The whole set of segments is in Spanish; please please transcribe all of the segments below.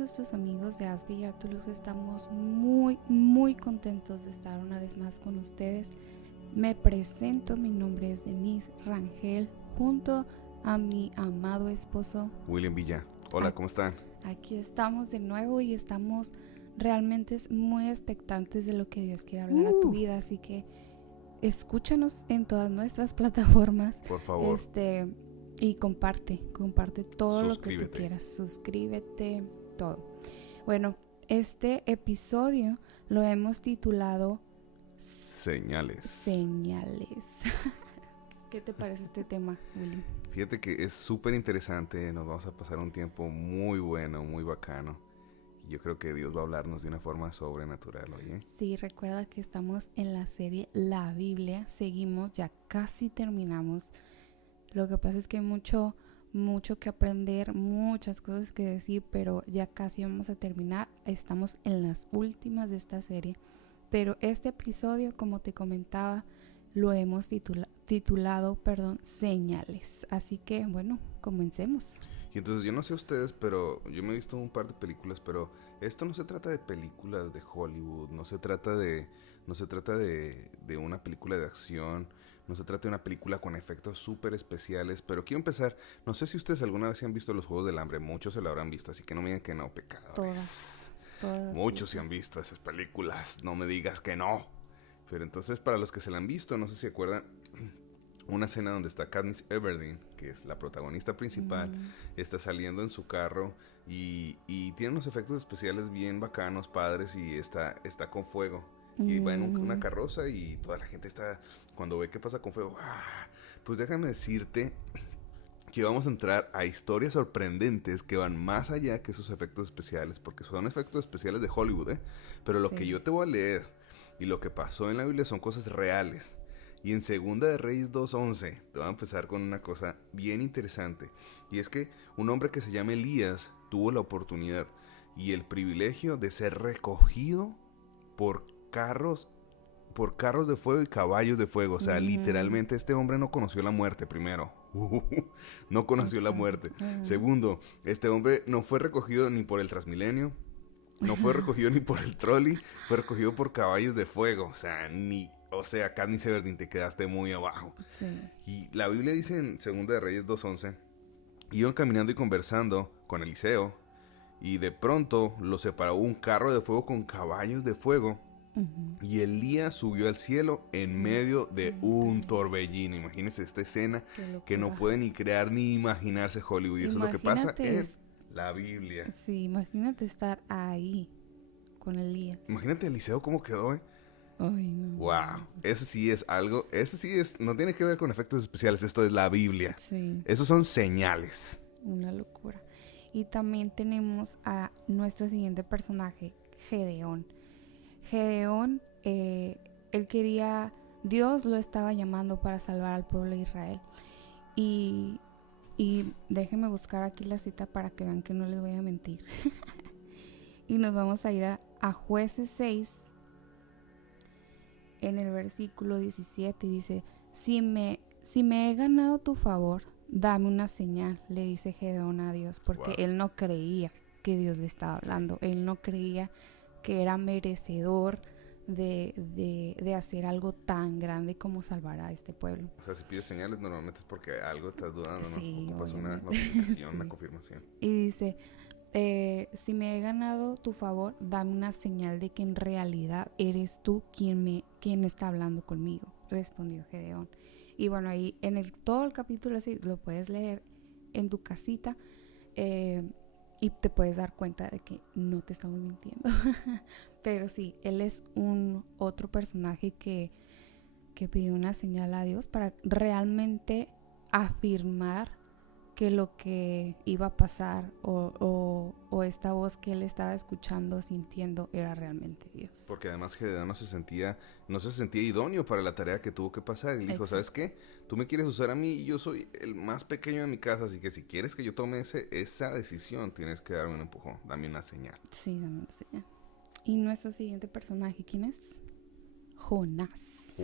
nuestros amigos de Asby y Artulus estamos muy contentos de estar una vez más con ustedes. Me presento, mi nombre es Denise Rangel, junto a mi amado esposo William Villa. Hola, ¿cómo están? Aquí estamos de nuevo y estamos realmente muy expectantes de lo que Dios quiere hablar a tu vida, así que escúchanos en todas nuestras plataformas. Por favor. Y comparte todo lo que tú quieras. Suscríbete, todo. Bueno, este episodio lo hemos titulado Señales. ¿Qué te parece este tema, Willy? Fíjate que es súper interesante. Nos vamos a pasar un tiempo muy bueno, muy bacano. Yo creo que Dios va a hablarnos de una forma sobrenatural, ¿oye? Sí, recuerda que estamos en la serie La Biblia. Seguimos, ya casi terminamos. Lo que pasa es que hay mucho que aprender, muchas cosas que decir, pero ya casi vamos a terminar. Estamos en las últimas de esta serie. Pero este episodio, como te comentaba, lo hemos titulado, Señales. Así que, bueno, comencemos. Y entonces yo no sé ustedes, pero yo me he visto un par de películas, pero esto no se trata de películas de Hollywood, no se trata de una película de acción, no se trata de una película con efectos súper especiales, pero quiero empezar, no sé si ustedes alguna vez han visto los Juegos del Hambre, muchos se lo habrán visto, así que no me digan que no, pecadores. Todas. Muchos se han visto esas películas, no me digas que no. Pero entonces para los que se la han visto, no sé si acuerdan una escena donde está Katniss Everdeen, que es la protagonista principal, está saliendo en su carro y tiene unos efectos especiales bien bacanos, padres, y está con fuego. Y va en una carroza y toda la gente está, cuando ve que pasa con fuego, pues déjame decirte que vamos a entrar a historias sorprendentes que van más allá que esos efectos especiales, porque son efectos especiales de Hollywood, pero lo que yo te voy a leer y lo que pasó en la Biblia son cosas reales. Y en Segunda de Reyes 2:11 te voy a empezar con una cosa bien interesante, y es que un hombre que se llama Elías tuvo la oportunidad y el privilegio de ser recogido por carros de fuego y caballos de fuego. O sea, literalmente este hombre no conoció la muerte, primero. No conoció la muerte. Segundo, este hombre no fue recogido ni por el Transmilenio, no fue recogido ni por el trolley, fue recogido por caballos de fuego. O sea, Katniss Everdeen, te quedaste muy abajo. Sí. Y la Biblia dice en 2 de Reyes 2:11, iban caminando y conversando con Eliseo, y de pronto los separó un carro de fuego con caballos de fuego. Y Elías subió al cielo en medio de un torbellino. Imagínense esta escena que no puede ni crear ni imaginarse Hollywood. Y eso es lo que pasa en la Biblia. Sí, imagínate estar ahí con Elías. Imagínate Eliseo cómo quedó, Ay, no. Wow, ese sí es algo, no tiene que ver con efectos especiales, esto es la Biblia. Sí. Esos son señales. Una locura. Y también tenemos a nuestro siguiente personaje, Gedeón. Gedeón, Dios lo estaba llamando para salvar al pueblo de Israel. Y déjenme buscar aquí la cita para que vean que no les voy a mentir. Y nos vamos a ir a Jueces 6, en el versículo 17, dice: si me he ganado tu favor, dame una señal, le dice Gedeón a Dios, porque él no creía que Dios le estaba hablando. Él no creía que era merecedor de hacer algo tan grande como salvar a este pueblo. O sea, si pides señales normalmente es porque algo estás dudando, ¿no? Sí, ocupas una notificación, una confirmación. Y dice: si me he ganado tu favor, dame una señal de que en realidad eres tú quien está hablando conmigo, respondió Gedeón. Y bueno, ahí en todo el capítulo 6 lo puedes leer en tu casita, y te puedes dar cuenta de que no te estamos mintiendo. Pero sí, él es otro personaje que pidió una señal a Dios para realmente afirmar que lo que iba a pasar o esta voz que él estaba escuchando, sintiendo, era realmente Dios. Porque además Gedeón no se sentía idóneo para la tarea que tuvo que pasar. Y dijo: ¿sabes qué? Tú me quieres usar a mí y yo soy el más pequeño de mi casa, así que si quieres que yo tome esa decisión, tienes que darme un empujón, dame una señal. Sí, dame una señal. Y nuestro siguiente personaje, ¿quién es? Jonás.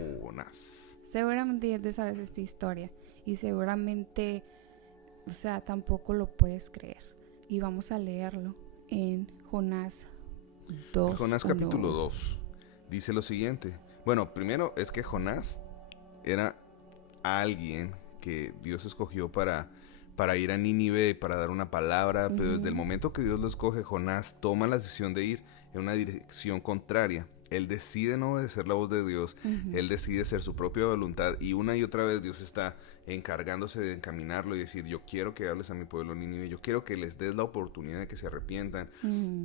Seguramente ya te sabes esta historia y seguramente, o sea, tampoco lo puedes creer. Y vamos a leerlo en Jonás 2. Jonás capítulo 2 dice lo siguiente. Bueno, primero es que Jonás era alguien que Dios escogió para ir a Nínive, para dar una palabra, pero desde el momento que Dios lo escoge, Jonás toma la decisión de ir en una dirección contraria. Él decide no obedecer la voz de Dios, él decide hacer su propia voluntad, y una y otra vez Dios está encargándose de encaminarlo y decir, yo quiero que hables a mi pueblo Nínive, yo quiero que les des la oportunidad de que se arrepientan.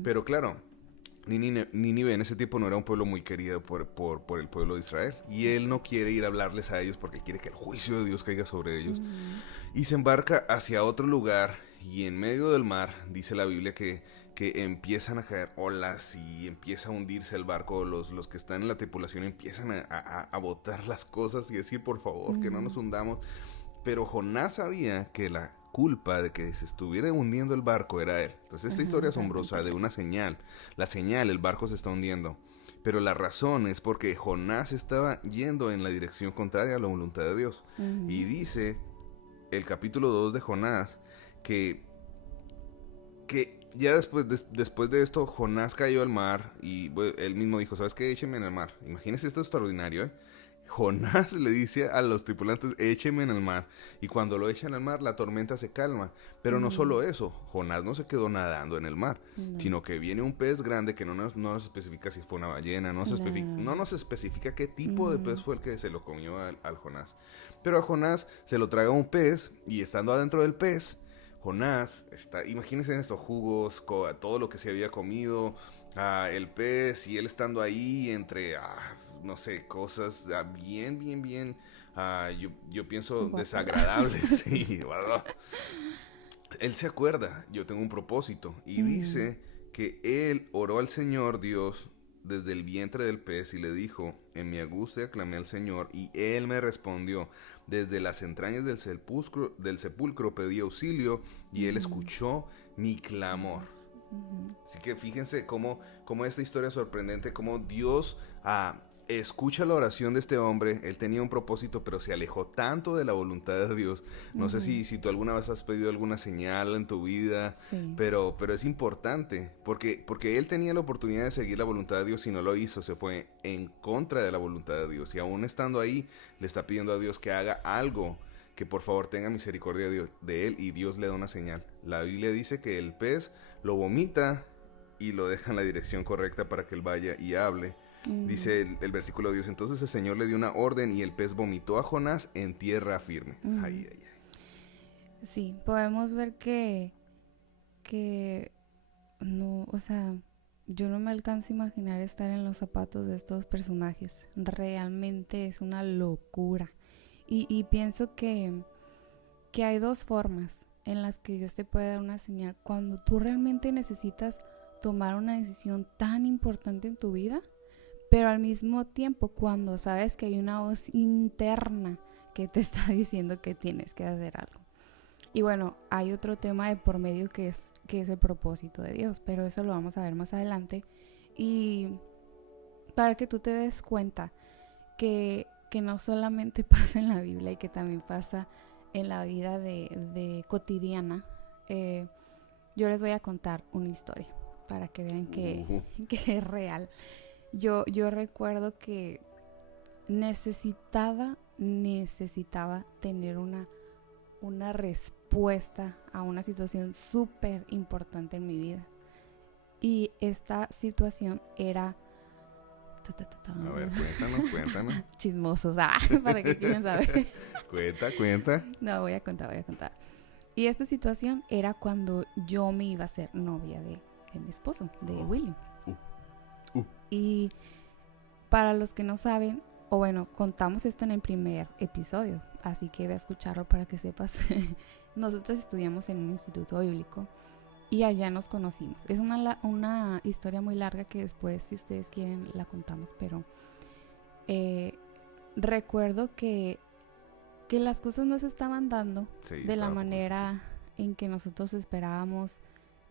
Pero claro, Nínive en ese tiempo no era un pueblo muy querido por el pueblo de Israel, y él no quiere ir a hablarles a ellos porque él quiere que el juicio de Dios caiga sobre ellos. Y se embarca hacia otro lugar, y en medio del mar dice la Biblia que empiezan a caer olas y empieza a hundirse el barco. Los que están en la tripulación empiezan a botar las cosas y decir, por favor, que no nos hundamos. Pero Jonás sabía que la culpa de que se estuviera hundiendo el barco era él. Entonces esta historia asombrosa de una señal. La señal, el barco se está hundiendo. Pero la razón es porque Jonás estaba yendo en la dirección contraria a la voluntad de Dios. Y dice el capítulo 2 de Jonás que ya después de esto, Jonás cayó al mar y bueno, él mismo dijo, ¿sabes qué? Écheme en el mar. Imagínense esto extraordinario, ¿eh? Jonás le dice a los tripulantes, écheme en el mar. Y cuando lo echan al mar, la tormenta se calma. Pero no solo eso, Jonás no se quedó nadando en el mar, sino que viene un pez grande que no nos especifica si fue una ballena, no nos especifica qué tipo de pez fue el que se lo comió al Jonás. Pero a Jonás se lo traga un pez, y estando adentro del pez, Jonás está, imagínense en estos jugos, todo lo que se había comido, el pez, y él estando ahí entre, no sé, cosas bien, yo pienso desagradables. Sí, él se acuerda, yo tengo un propósito, y dice que él oró al Señor Dios desde el vientre del pez y le dijo, en mi angustia clamé al Señor y él me respondió. Desde las entrañas del sepulcro pedí auxilio y él escuchó mi clamor. Así que fíjense cómo esta historia es sorprendente, cómo Dios escucha la oración de este hombre. Él tenía un propósito, pero se alejó tanto de la voluntad de Dios. No sé si tú alguna vez has pedido alguna señal en tu vida, pero es importante, porque él tenía la oportunidad de seguir la voluntad de Dios y no lo hizo, se fue en contra de la voluntad de Dios, y aún estando ahí, le está pidiendo a Dios que haga algo, que por favor tenga misericordia de él, y Dios le da una señal. La Biblia dice que el pez lo vomita y lo deja en la dirección correcta para que él vaya y hable. Dice el versículo 10, entonces el Señor le dio una orden y el pez vomitó a Jonás en tierra firme. Ay. Sí, podemos ver que no, o sea, yo no me alcanzo a imaginar estar en los zapatos de estos personajes. Realmente es una locura. Y pienso que hay dos formas en las que Dios te puede dar una señal. Cuando tú realmente necesitas tomar una decisión tan importante en tu vida, pero al mismo tiempo cuando sabes que hay una voz interna que te está diciendo que tienes que hacer algo. Y bueno, hay otro tema de por medio que es el propósito de Dios, pero eso lo vamos a ver más adelante. Y para que tú te des cuenta que no solamente pasa en la Biblia y que también pasa en la vida de cotidiana, yo les voy a contar una historia para que vean que es real. Yo recuerdo que necesitaba tener una respuesta a una situación súper importante en mi vida. Y esta situación era... A ver, cuéntanos. Chismosos, para que quieren saber. Cuenta. No, voy a contar. Y esta situación era cuando yo me iba a ser novia de mi esposo, de Willy. Y para los que no saben, o bueno, contamos esto en el primer episodio, así que ve a escucharlo para que sepas. Nosotros estudiamos en un instituto bíblico y allá nos conocimos. Es una historia muy larga que después, si ustedes quieren, la contamos, pero recuerdo que las cosas no se estaban dando de la manera en que nosotros esperábamos.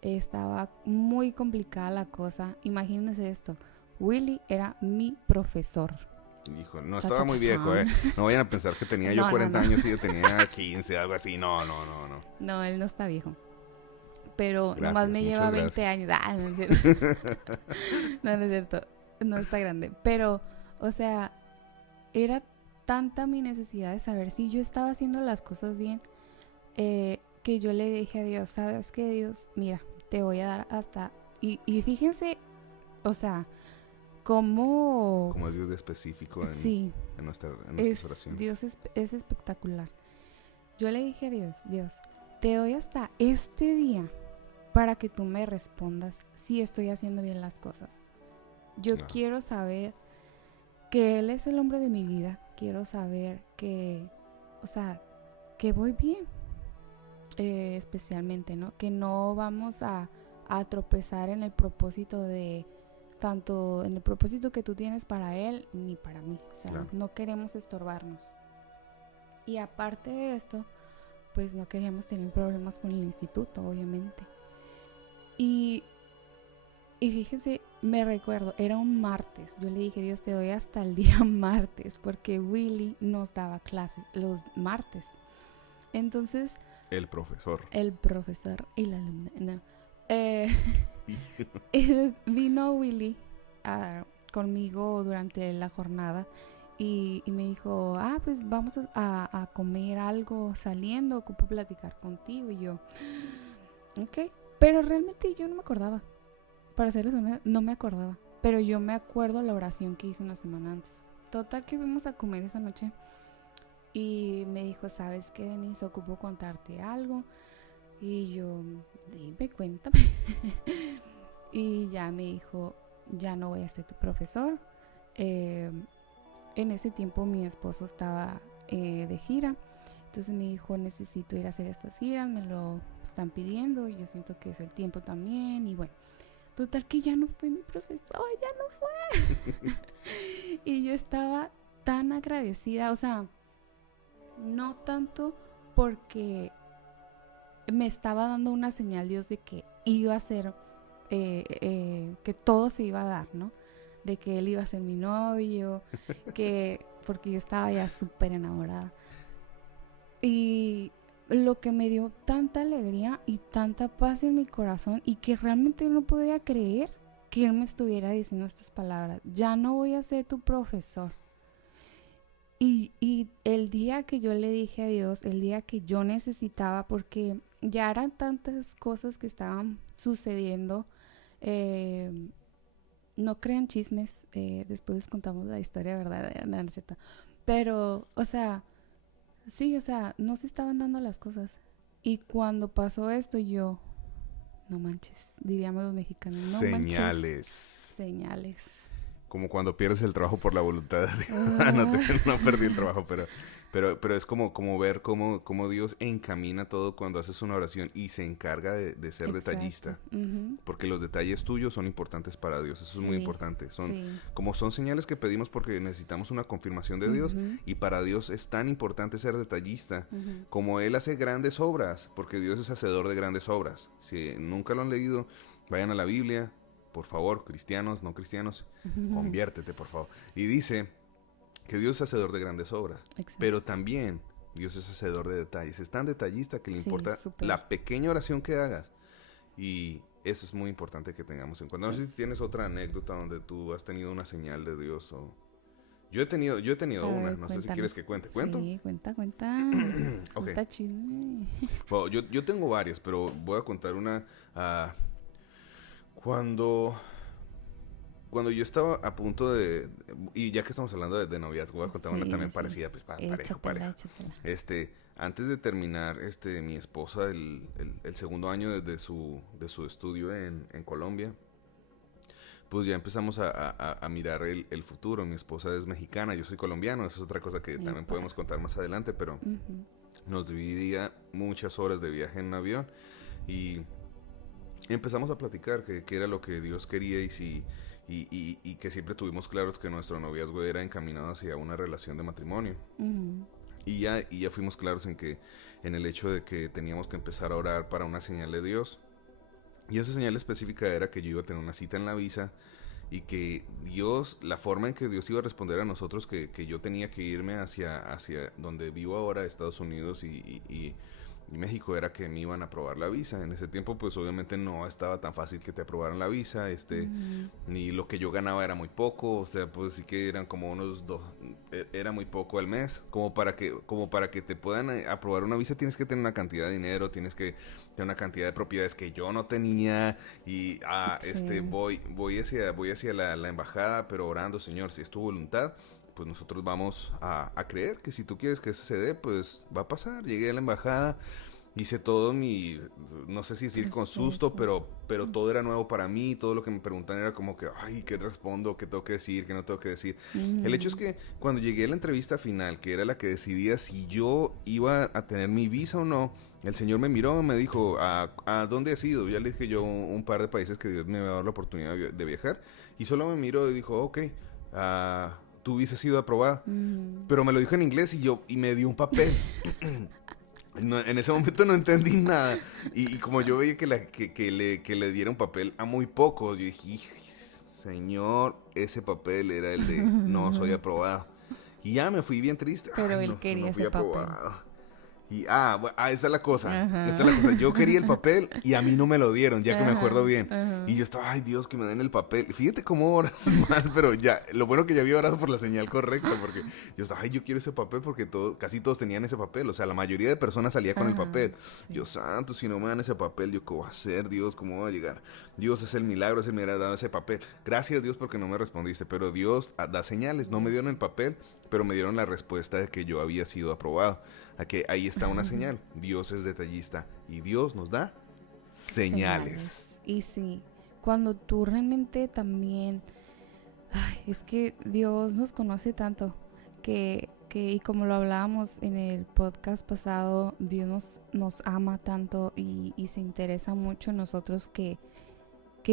Estaba muy complicada la cosa. Imagínense esto. Willy era mi profesor. Hijo, no estaba muy viejo, No vayan a pensar que tenía yo 40 años y yo tenía 15, algo así. No. No, él no está viejo. pero Gracias, nomás me lleva muchas 20 gracias. años. No es cierto. No, no es cierto. No está grande. Pero, o sea, era tanta mi necesidad de saber si yo estaba haciendo las cosas bien, que yo le dije a Dios, ¿sabes qué, Dios? Mira, te voy a dar hasta... Y fíjense, o sea, cómo... Como es Dios de específico Sí, en nuestras oraciones. Dios es espectacular. Yo le dije a Dios, Dios, te doy hasta este día para que tú me respondas si estoy haciendo bien las cosas. Yo Claro. quiero saber que Él es el hombre de mi vida. Quiero saber que, o sea, que voy bien. Especialmente, ¿no? Que no vamos a tropezar en el propósito de, tanto en el propósito que tú tienes para Él, ni para mí. O sea, Claro. no queremos estorbarnos. Y aparte de esto, pues no queríamos tener problemas con el instituto, obviamente. Y fíjense, me recuerdo, era un martes. Yo le dije, Dios, te doy hasta el día martes, porque Willy nos daba clases los martes. Entonces, El profesor. el profesor y la alumna, no. Vino Willy conmigo durante la jornada y me dijo, pues vamos a comer algo saliendo, ocupo platicar contigo. Y yo, ok. Pero realmente yo no me acordaba. Para ser eso, no me acordaba. Pero yo me acuerdo la oración que hice una semana antes. Total que fuimos a comer esa noche. Y me dijo, ¿sabes qué, Denise? Ocupo contarte algo. Y yo, dime, cuéntame. Y ya me dijo, ya no voy a ser tu profesor. En ese tiempo mi esposo estaba de gira. Entonces me dijo, necesito ir a hacer estas giras, me lo están pidiendo. Yo siento que es el tiempo también. Y bueno, total que ya no fue mi profesor, ya no fue. Y yo estaba tan agradecida, o sea, no tanto porque me estaba dando una señal Dios de que iba a ser, que todo se iba a dar, ¿no? De que él iba a ser mi novio, que porque yo estaba ya súper enamorada. Y lo que me dio tanta alegría y tanta paz en mi corazón, y que realmente no podía creer que él me estuviera diciendo estas palabras: ya no voy a ser tu profesor. Y el día que yo le dije a Dios, el día que yo necesitaba, porque ya eran tantas cosas que estaban sucediendo, no crean chismes, después les contamos la historia verdadera, no es cierto. Pero, o sea, sí, o sea, no se estaban dando las cosas. Y cuando pasó esto, yo, no manches, diríamos los mexicanos, no Señales. manches. Señales. Como cuando pierdes el trabajo por la voluntad de Dios. Ah. No perdí el trabajo, pero es como ver cómo Dios encamina todo cuando haces una oración y se encarga de ser Exacto. detallista. Uh-huh. Porque los detalles tuyos son importantes para Dios. Eso es muy importante. Sí. Como son señales que pedimos porque necesitamos una confirmación de Dios. Uh-huh. Y para Dios es tan importante ser detallista. Uh-huh. Como Él hace grandes obras. Porque Dios es hacedor de grandes obras. Si nunca lo han leído, vayan a la Biblia. Por favor, cristianos, no cristianos, conviértete, por favor. Y dice que Dios es hacedor de grandes obras. Exacto. Pero también Dios es hacedor de detalles. Es tan detallista que le importa súper. la pequeña oración que hagas. Y eso es muy importante que tengamos en cuenta. No sé si tienes otra anécdota donde tú has tenido una señal de Dios o... Yo he tenido una, ver, no sé si quieres que cuente. ¿Cuento? Sí, cuenta. Ok. Cuenta chisme. Bueno, yo tengo varias, pero voy a contar una... Cuando yo estaba a punto de... Y ya que estamos hablando de noviazgo, voy a contar una también parecida, pues pareja. Échatela. Antes de terminar, mi esposa, el segundo año de su estudio en Colombia, pues ya empezamos a mirar el futuro. Mi esposa es mexicana, yo soy colombiano, eso es otra cosa que también podemos contar más adelante, pero nos dividía muchas horas de viaje en un avión y empezamos a platicar que era lo que Dios quería y que siempre tuvimos claros que nuestro noviazgo era encaminado hacia una relación de matrimonio. Y ya fuimos claros en el hecho de que teníamos que empezar a orar para una señal de Dios. Y esa señal específica era que yo iba a tener una cita en la visa y que Dios, la forma en que Dios iba a responder a nosotros, que yo tenía que irme hacia donde vivo ahora, Estados Unidos, y y México era que me iban a aprobar la visa. En ese tiempo, pues obviamente no estaba tan fácil que te aprobaran la visa, ni lo que yo ganaba era muy poco, o sea, pues sí que eran como era muy poco al mes, como para que te puedan aprobar una visa tienes que tener una cantidad de dinero, tienes que tener una cantidad de propiedades que yo no tenía, y voy hacia la embajada, pero orando, Señor, si es tu voluntad, pues nosotros vamos a creer que si tú quieres que eso se dé, pues va a pasar. Llegué a la embajada, hice todo no sé si decir con susto, pero todo era nuevo para mí. Todo lo que me preguntan era como que, ay, ¿qué respondo? ¿Qué tengo que decir? ¿Qué no tengo que decir? El hecho es que cuando llegué a la entrevista final, que era la que decidía si yo iba a tener mi visa o no, el Señor me miró, me dijo, ¿a dónde has ido? Ya le dije yo un par de países que Dios me había dado la oportunidad de viajar, y solo me miró y dijo, ok, tu visa ha sido aprobada. Pero me lo dijo en inglés y me dio un papel. No, en ese momento no entendí nada. Y como yo veía que le diera un papel a muy pocos, yo dije, Señor, ese papel era el de no soy aprobado. Y ya me fui bien triste. Pero él quería no fui ese papel. aprobado. Y, esta es la cosa. Esta es la cosa. Yo quería el papel y a mí no me lo dieron, ya que me acuerdo bien. Y yo estaba, ay Dios, que me den el papel. Fíjate cómo oras mal, pero ya, lo bueno que ya había orado por la señal correcta, porque yo estaba, ay, yo quiero ese papel, porque casi todos tenían ese papel. O sea, la mayoría de personas salía con el papel. Sí. Dios santo, si no me dan ese papel, yo, ¿qué voy a hacer? Dios, ¿cómo voy a llegar? Dios, es el milagro, ese me hubiera dado ese papel. Gracias Dios porque no me respondiste, pero Dios da señales. No me dieron el papel, pero me dieron la respuesta de que yo había sido aprobado. A que ahí está una señal. Dios es detallista y Dios nos da señales. Y sí, cuando tú realmente también... es que Dios nos conoce tanto que y como lo hablábamos en el podcast pasado, Dios nos ama tanto y se interesa mucho en nosotros que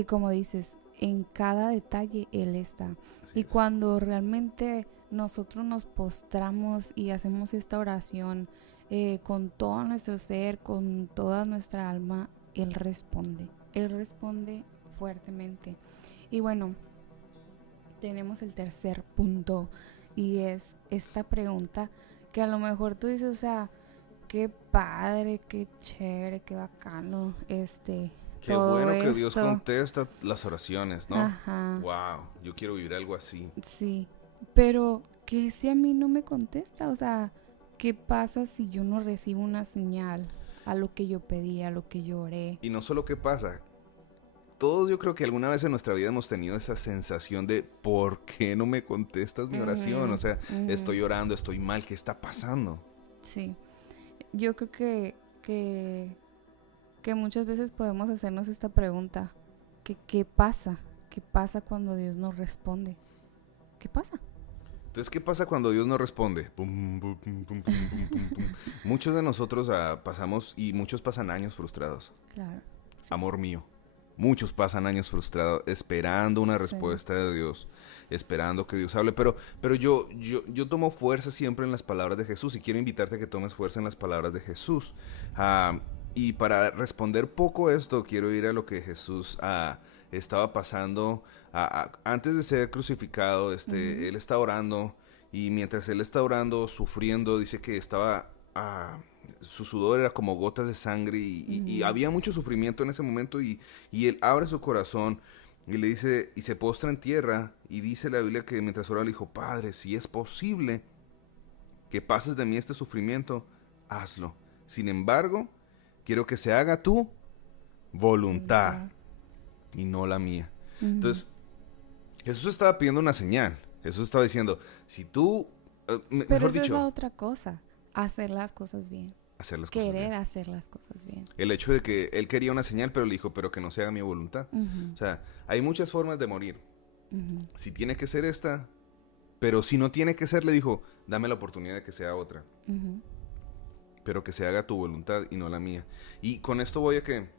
como dices, en cada detalle Él está. Así y es. Cuando realmente nosotros nos postramos y hacemos esta oración con todo nuestro ser, con toda nuestra alma, Él responde fuertemente. Y bueno, tenemos el tercer punto, y es esta pregunta que a lo mejor tú dices, o sea, qué padre, qué chévere, qué bacano, Qué bueno que Dios contesta las oraciones, ¿no? Ajá. Wow, yo quiero vivir algo así. Sí, pero ¿qué si a mí no me contesta? O sea, ¿qué pasa si yo no recibo una señal a lo que yo pedí, a lo que yo oré? Y no solo qué pasa, todos yo creo que alguna vez en nuestra vida hemos tenido esa sensación de ¿por qué no me contestas mi oración? O sea, estoy orando, estoy mal, ¿qué está pasando? Sí, yo creo que muchas veces podemos hacernos esta pregunta, ¿qué pasa? ¿Qué pasa cuando Dios nos responde? ¿Qué pasa? Entonces, ¿qué pasa cuando Dios no responde? Pum, pum, pum, pum, pum, pum, pum. Muchos de nosotros pasamos, y muchos pasan años frustrados. Claro. Sí. Amor mío. Muchos pasan años frustrados esperando una respuesta de Dios, esperando que Dios hable. Pero yo tomo fuerza siempre en las palabras de Jesús, y quiero invitarte a que tomes fuerza en las palabras de Jesús. Y para responder poco esto, quiero ir a lo que Jesús estaba pasando antes de ser crucificado. Él está orando, y mientras él está orando, sufriendo, dice que estaba... su sudor era como gotas de sangre, y había mucho sufrimiento en ese momento, y él abre su corazón y le dice, y se postra en tierra, y dice la Biblia que mientras oraba le dijo, Padre, si es posible que pases de mí este sufrimiento, hazlo. Sin embargo, quiero que se haga tu voluntad y no la mía. Entonces, Jesús estaba pidiendo una señal. Jesús estaba diciendo, si tú... Pero esa es la otra cosa, hacer las cosas bien. Hacer las cosas bien. El hecho de que él quería una señal, pero le dijo, pero que no se haga mi voluntad. O sea, hay muchas formas de morir. Si tiene que ser esta, pero si no tiene que ser, le dijo, dame la oportunidad de que sea otra. Pero que se haga tu voluntad y no la mía. Y con esto voy a que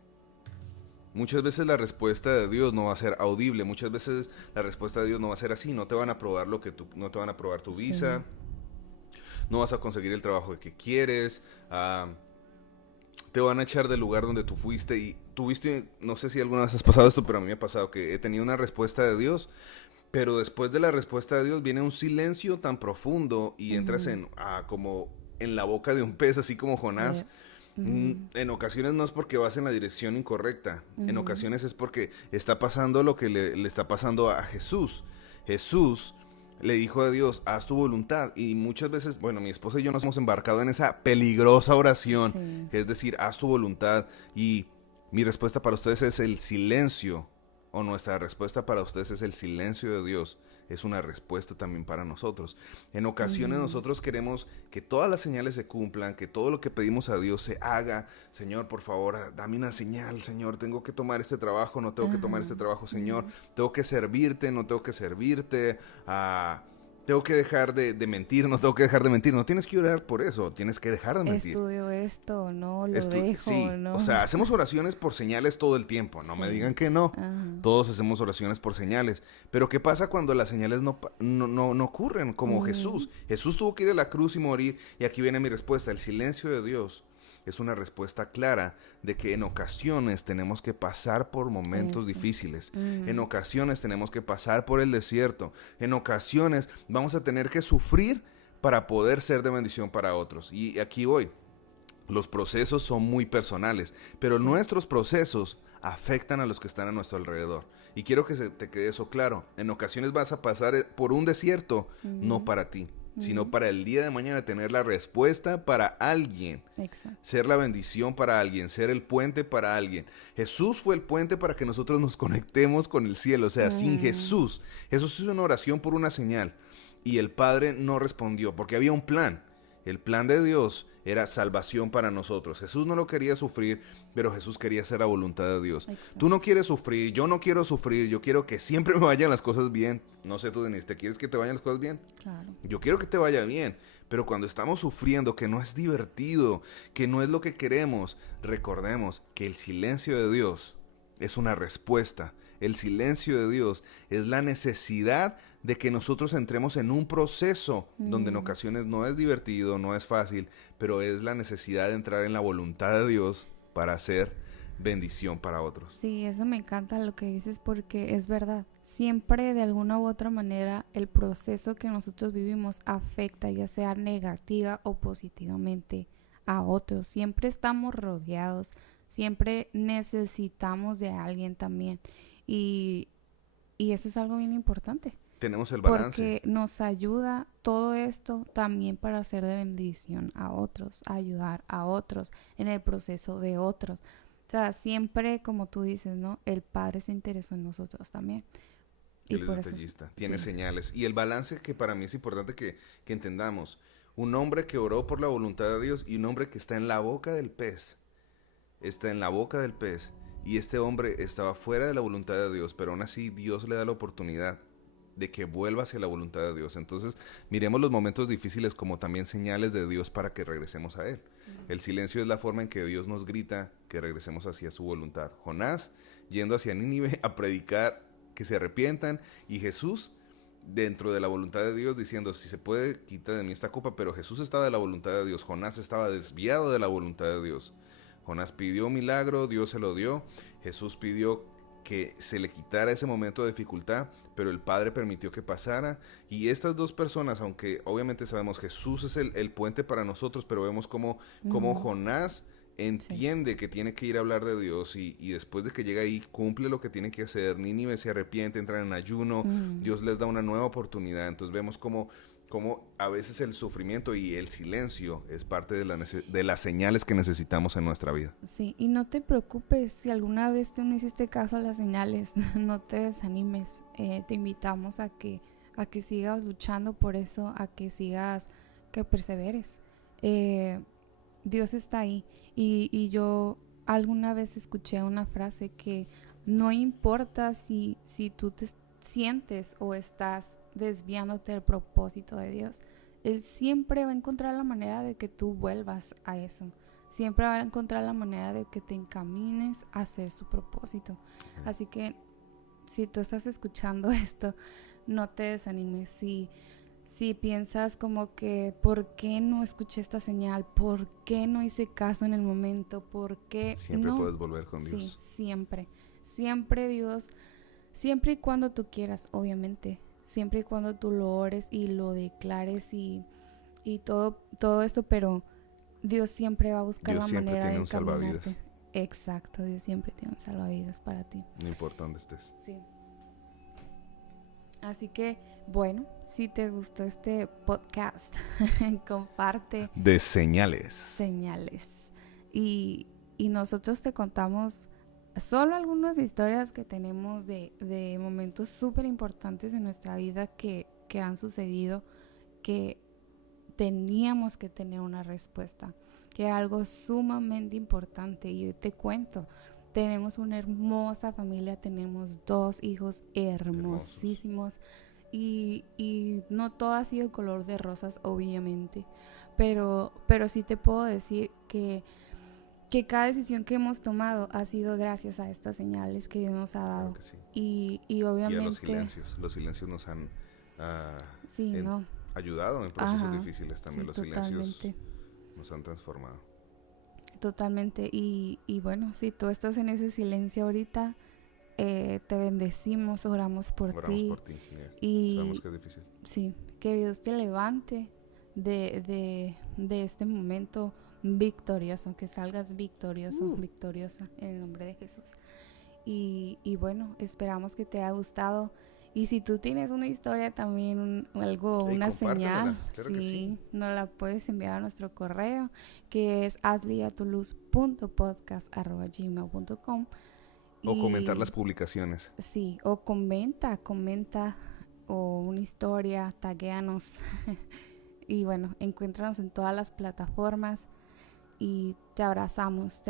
muchas veces la respuesta de Dios no va a ser audible. Muchas veces la respuesta de Dios no va a ser así. No te van a aprobar no te van a aprobar tu visa. No vas a conseguir el trabajo que quieres, te van a echar del lugar donde tú fuiste, y tuviste, no sé si alguna vez has pasado esto, pero a mí me ha pasado que he tenido una respuesta de Dios, pero después de la respuesta de Dios viene un silencio tan profundo, y entras como en la boca de un pez, así como Jonás, En ocasiones no es porque vas en la dirección incorrecta. En Ujú. ocasiones es porque está pasando lo que le está pasando a Jesús. Jesús le dijo a Dios, haz tu voluntad. Y muchas veces, bueno, mi esposa y yo nos hemos embarcado en esa peligrosa oración, Sí. que es decir, haz tu voluntad. Y mi respuesta para ustedes es el silencio, o nuestra respuesta para ustedes es el silencio de Dios. Es una respuesta también para nosotros. En ocasiones Ujú. nosotros queremos que todas las señales se cumplan, que todo lo que pedimos a Dios se haga. Señor, por favor, dame una señal, Señor, tengo que tomar este trabajo, no tengo que tomar Ajá. este trabajo, Señor. Ujú. Tengo que servirte, no tengo que servirte. Tengo que dejar de mentir, no tengo que dejar de mentir. No tienes que orar por eso, tienes que dejar de mentir. Estudio esto, o no, lo dejo, o Sí, o sea, no. hacemos oraciones por señales todo el tiempo, no me Sí. digan que no. Ajá. Todos hacemos oraciones por señales. Pero ¿qué pasa cuando las señales no ocurren? Como Ujú. Jesús. Jesús tuvo que ir a la cruz y morir. Y aquí viene mi respuesta. El silencio de Dios es una respuesta clara de que en ocasiones tenemos que pasar por momentos Eso. difíciles. En Ujú. ocasiones tenemos que pasar por el desierto. En ocasiones vamos a tener que sufrir para poder ser de bendición para otros. Y aquí voy. Los procesos son muy personales, pero Sí. nuestros procesos afectan a los que están a nuestro alrededor. Y quiero que se te quede eso claro. En ocasiones vas a pasar por un desierto, no Ujú. para ti, sino Ujú. para el día de mañana tener la respuesta para alguien. Exacto. Ser la bendición para alguien, ser el puente para alguien. Jesús fue el puente para que nosotros nos conectemos con el cielo. O sea, sin Ujú. Jesús, Jesús hizo una oración por una señal y el Padre no respondió porque había un plan. El plan de Dios era salvación para nosotros. Jesús no lo quería sufrir, pero Jesús quería hacer la voluntad de Dios. Tú no Exacto. quieres sufrir, yo no quiero sufrir, yo quiero que siempre me vayan las cosas bien. No sé tú, Denise, ¿te quieres que te vayan las cosas bien? Claro. Yo quiero que te vaya bien, pero cuando estamos sufriendo, que no es divertido, que no es lo que queremos, recordemos que el silencio de Dios es una respuesta. El silencio de Dios es la necesidad de que nosotros entremos en un proceso donde en Mm. ocasiones no es divertido, no es fácil, pero es la necesidad de entrar en la voluntad de Dios para hacer bendición para otros. Sí, eso me encanta lo que dices porque es verdad. Siempre de alguna u otra manera el proceso que nosotros vivimos afecta ya sea negativa o positivamente a otros. Siempre estamos rodeados, siempre necesitamos de alguien también. Y, y eso es algo bien importante Tenemos el balance. porque nos ayuda todo esto también para hacer de bendición a otros, ayudar a otros en el proceso de otros. O sea, siempre, como tú dices, ¿no? El Padre se interesó en nosotros también. Y Él es por eso, detallista, tiene sí. señales. Y el balance que para mí es importante que entendamos. Un hombre que oró por la voluntad de Dios y un hombre que está en la boca del pez. Está en la boca del pez. Y este hombre estaba fuera de la voluntad de Dios, pero aún así Dios le da la oportunidad de que vuelva hacia la voluntad de Dios. Entonces, miremos los momentos difíciles como también señales de Dios para que regresemos a Él. El silencio es la forma en que Dios nos grita que regresemos hacia su voluntad. Jonás yendo hacia Nínive a predicar que se arrepientan y Jesús dentro de la voluntad de Dios diciendo si se puede quita de mí esta copa, pero Jesús estaba de la voluntad de Dios. Jonás estaba desviado de la voluntad de Dios. Jonás pidió un milagro, Dios se lo dio. Jesús pidió que se le quitara ese momento de dificultad, pero el Padre permitió que pasara. Y estas dos personas, aunque obviamente sabemos Jesús es el puente para nosotros, pero vemos como Ujú. Jonás Sí. entiende que tiene que ir a hablar de Dios y después de que llega ahí cumple lo que tiene que hacer. Nínive se arrepiente, entra en ayuno, Ujú. Dios les da una nueva oportunidad. Entonces vemos como a veces el sufrimiento y el silencio es parte de las señales que necesitamos en nuestra vida. Sí, y no te preocupes si alguna vez tú no hiciste caso a las señales, no te desanimes. Te invitamos a que sigas luchando por eso, a que sigas, que perseveres. Eh, Dios está ahí. Y yo alguna vez escuché una frase que no importa si tú te sientes o estás desviándote del propósito de Dios, Él siempre va a encontrar la manera de que tú vuelvas a eso. Siempre va a encontrar la manera de que te encamines a hacer su propósito. Así que si tú estás escuchando esto, no te desanimes. Si piensas como que, ¿por qué no escuché esta señal? ¿Por qué no hice caso en el momento? ¿Por qué Siempre no? puedes volver con Sí, Dios. siempre. Siempre Dios, siempre y cuando tú quieras, obviamente. Siempre y cuando tú lo ores y lo declares y todo esto, pero Dios siempre va a buscar Dios la siempre manera tiene de un salvavidas. encaminarte. Exacto, Dios siempre tiene un salvavidas para ti. No importa dónde estés. Sí. Así que, bueno, si te gustó este podcast, comparte De señales. señales. Y nosotros te contamos solo algunas historias que tenemos de momentos súper importantes en nuestra vida que han sucedido, que teníamos que tener una respuesta, que era algo sumamente importante. Y yo te cuento, tenemos una hermosa familia, tenemos 2 hijos hermosísimos. Y no todo ha sido color de rosas, obviamente, pero sí te puedo decir que cada decisión que hemos tomado ha sido gracias a estas señales que Dios nos ha dado. Claro que sí. Y obviamente... Y a los silencios nos han sí, no. ayudado en procesos Ajá, difíciles también. sí, Los totalmente. silencios nos han transformado. Totalmente. Y bueno, si tú estás en ese silencio ahorita, te bendecimos, oramos por ti. Y sabemos que es difícil. Sí, que Dios te levante de este momento victorioso, que salgas victorioso, victoriosa en el nombre de Jesús. Y bueno, esperamos que te haya gustado. Y si tú tienes una historia también, una señal, claro que sí, nos la puedes enviar a nuestro correo, que es hazbrillatuLuz.podcast@gmail.com. O comentar las publicaciones. Sí, o comenta o una historia, taguéanos. Y bueno, encuéntranos en todas las plataformas y te abrazamos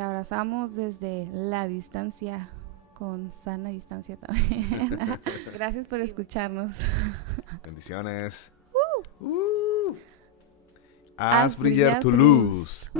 desde la distancia, con sana distancia también. Gracias por escucharnos. Bendiciones. Haz brillar tu luz.